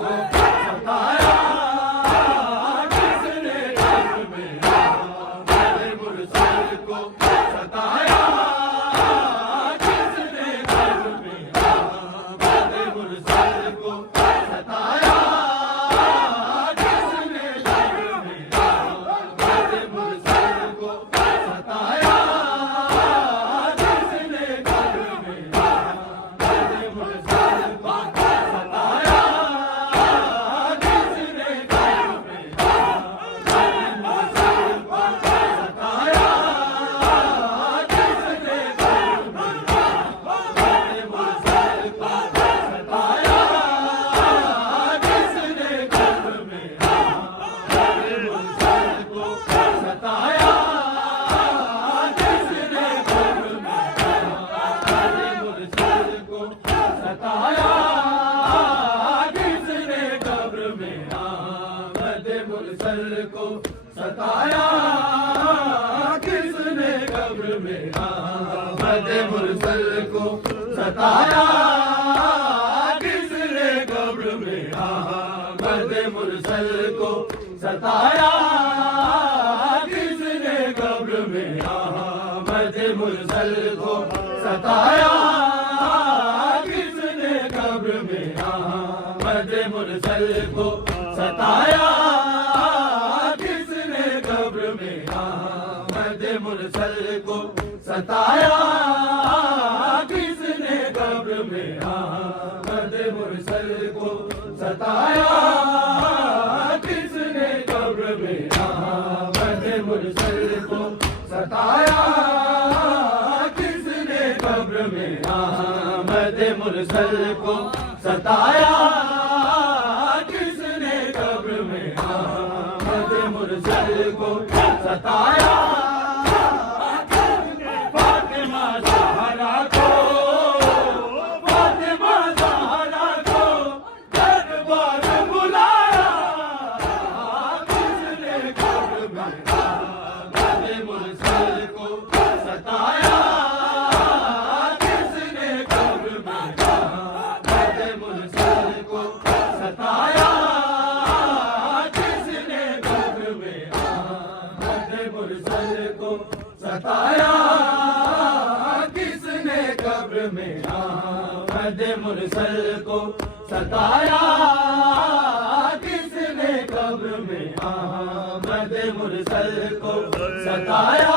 को सताया किसने कब्र में अहमद मुरसल को सताया किसने कब्र में अहमद मुरसल को सताया किसने कब्र में अहमद मुरसल को सताया किसने कब्र में अहमद मुरसल को सताया किसने कब्र में अहमद मुरसल को सताया किसने कब्र में अहमद मुरसल को सताया किसने कब्र में अहमद मुरसल को सताया किसने कब्र में अहमद मुरसल को सताया किसने कब्र में अहमद मुरसल को सताया किसने कब्र में अहमद मुरसल को सताया किसने कब्र में अहमद मुरसल को सताया किसने कब्र में अहमद मुरसल को सताया किसने कब्र में अहमद मुरसल को सताया किसने कब्र में अहमद मुरसल को सताया किसने कब्र में अहमद मुरसल को सताया किसने कब्र में अहमद मुरसल को सताया किसने कब्र में अहमद मुरसल को सताया किसने कब्र में अहमद मुरसल को सताया फातिमा ज़हरा को फातिमा ज़हरा को दरबार बुलाया किसने कब्र में अहमद मुरसल को सताया किसने कब्र में अहमद मुरसल को सताया किसने कब्र में अहमद मुरसल को सताया किसने कब्र में अहमद मुरसल को सताया किसने कब्र में अहमद मुरसल को सताया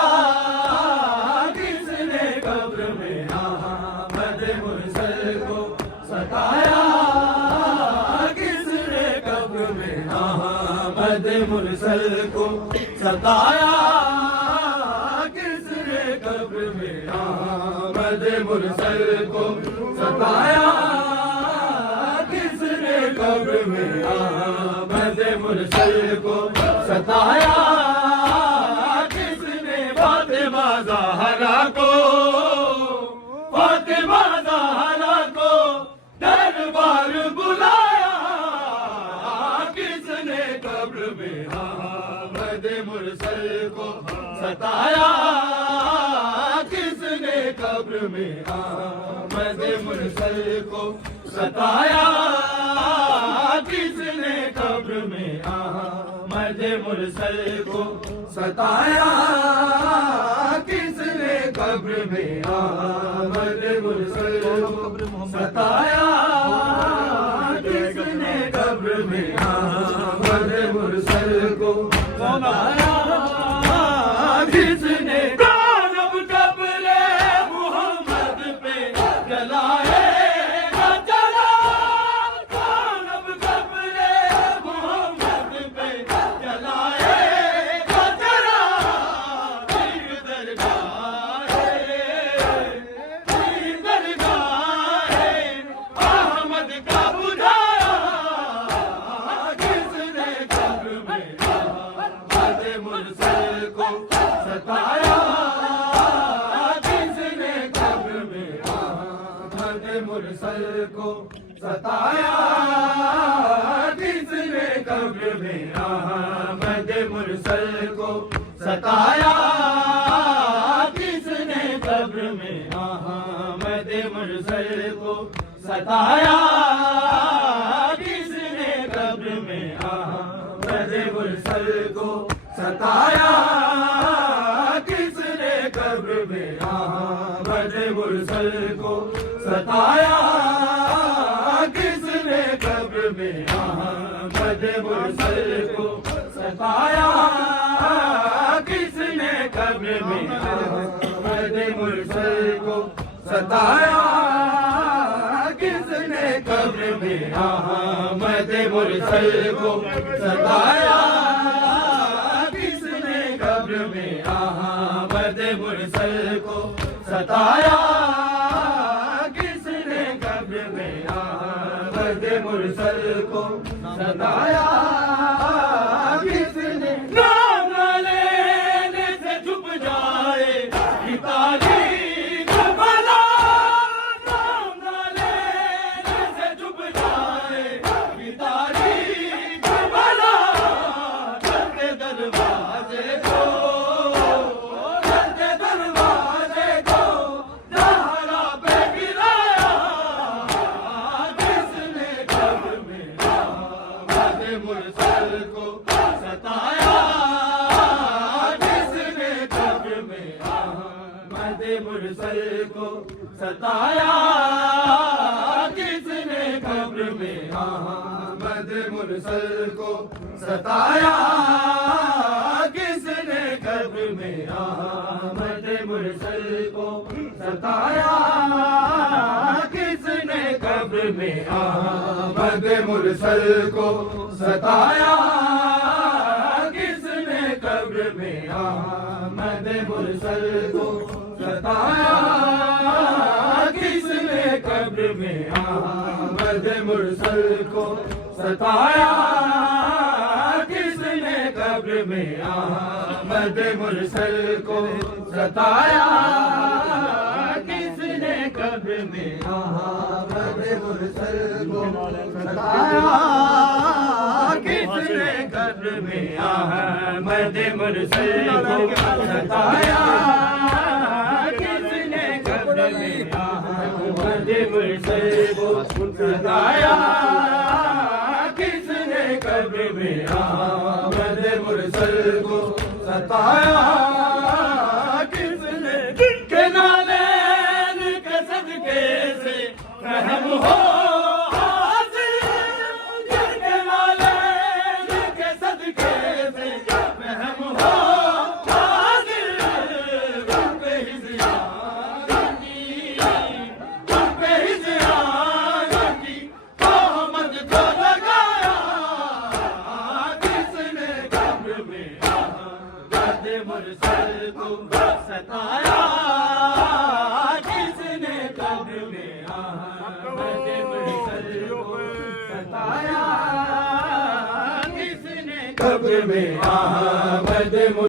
किसने कब्र में अहमद मुरसल को सताया किसने कब्र में अहमद मुरसल को सताया किसने कब्र में अहमद मुरसल को सताया किसने कब्र में अहमद मुरसल को सताया किसने फातिमा ज़हरा को फातिमा ज़हरा को दरबार बुलाया किसने कब्र में अहमद मुरसल को सताया किसने कब्र में अहमद मुरसल को सताया किसने कब्र में अहमद मुरसल को सताया किसने कब्र में अहमद मुरसल को सताया किसने कब्र में अहमद मुरसल को सताया किसने कानब कब्रे मोहम्मद पे जलाएगा जला कानब कब्रे मोहम्मद पे जलाएगा जला पीर दरगाह है अहमद का बुझाया किसने कब्र में अहमद मुरसल को सताया किसने कब्र में अहमद मुरसल को सताया किसने कब्र में अहमद मुरसल को सताया किसने कब्र में अहमद मुरसल को सताया किसने कब्र में अहमद मुरसल को सताया किसने कब्र में अहमद मुरसल को सताया किसने कब्र में अहमद मुरसल को सताया किसने कब्र में अहमद मुरसल को सताया किसने कब्र में अहमद मुरसल को सताया किसने कब्र में अहमद मुरसल को सताया किसने कब्र में अहमद मुरसल को सताया किसने नाम न लेने से छुप जाए तारीख भला नाम न लेने से छुप जाए तारीख भला चलते दरवाजे को चलते दरवाजे को जहरा पे गिराया किसने कब्र में अहमद मुरसल को सताया किसने कब्र में अहमद मुरसल को सताया किसने कब्र में अहमद मुरसल को सताया किसने कब्र में अहमद मुरसल को सताया किसने कब्र में अहमद मुरसल को सताया किसने कब्र में अहमद मुरसल को सताया किसने कब्र में अहमद मुरसल को सताया किसने कब्र में अहमद मुरसल को सताया किसने कब्र में अहमद मुरसल को सताया किसने कब्र में अहमद मुरसल को सताया किसने कब्र में अहमद मुरसल को सताया किसने कब्र में अहमद मुरसल को सताया किसने के नालैन के सदके से रहम हो हासिल के नालैन के सदके से रहम हो हासिल उन पे ही ज़ियारत की उन पे ही ज़ियारत की अहमद को लगाया किसने कब्र में अहमद मुरसल को सताया किसने कब्र में अहमद मुरसल को सताया किसने कब्र में अहमद